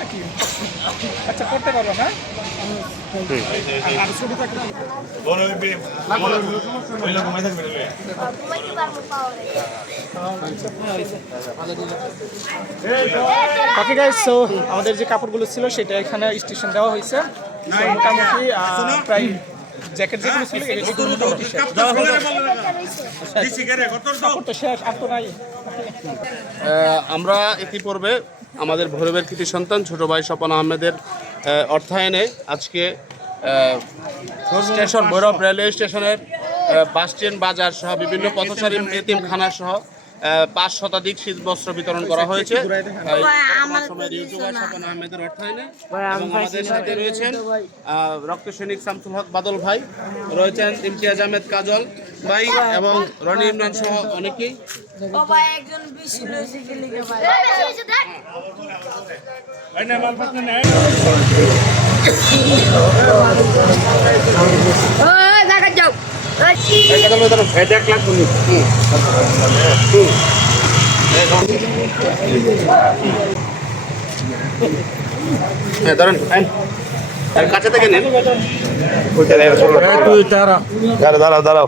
নাকি আচ্ছা করতে পারবো না আর ছোট থাকতে ওকে গাইস, সো আমাদের যে কাপড়গুলো ছিল সেটা এখানে স্টেশন দেওয়া হয়েছে। মোটামুটি প্রায় জ্যাকেট যেগুলো ছিল আমরা ইতিপূর্বে আমাদের ভৈরবের কৃতি সন্তান ছোট ভাই স্বপন আহমেদের অর্থায়নে আজকে স্টেশন ভৈরব রেলওয়ে স্টেশনের বাস স্ট্যান্ড বাজার সহ বিভিন্ন পথচারী এতিমখানা সহ 5 শতাধিক শীত বস্ত্র বিতরণ করা হয়েছে স্বপন আহমেদের অর্থায়নে। এবং আমাদের সাথে রয়েছেন রক্ত সৈনিক শামসুল হক বাদল ভাই, রয়েছেন ইমতিয়াজ আহমেদ কাজল ভাই এবং রনি ইমরান সহ অনেকেই। কাছে থেকে নেন, দাঁড়াও দাঁড়াও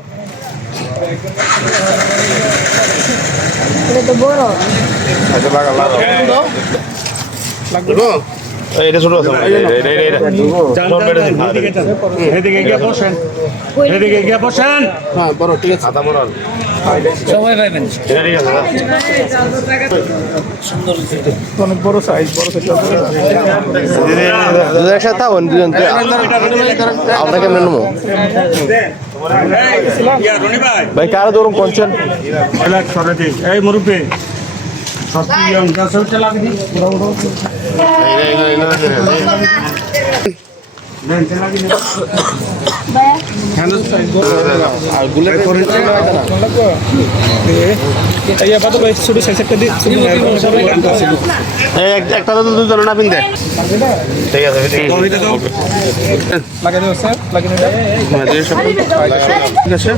এটা ছোট আছে এদিকে গিয়ে বসেন, এদিকে গিয়ে বসেন। হ্যাঁ বড় ঠিক আছে, আদা বড় সবাই পাবেন, সুন্দর অনেক বড় সাইজ, বড় সাইজ একসাথে থাকুন দুজন, আপনাকে মেনু ভাই কারো ধরুন কোনছেন এই মুরব্বী একটা তো দুজন না পিন ঠিক আছে ঠিক আছে।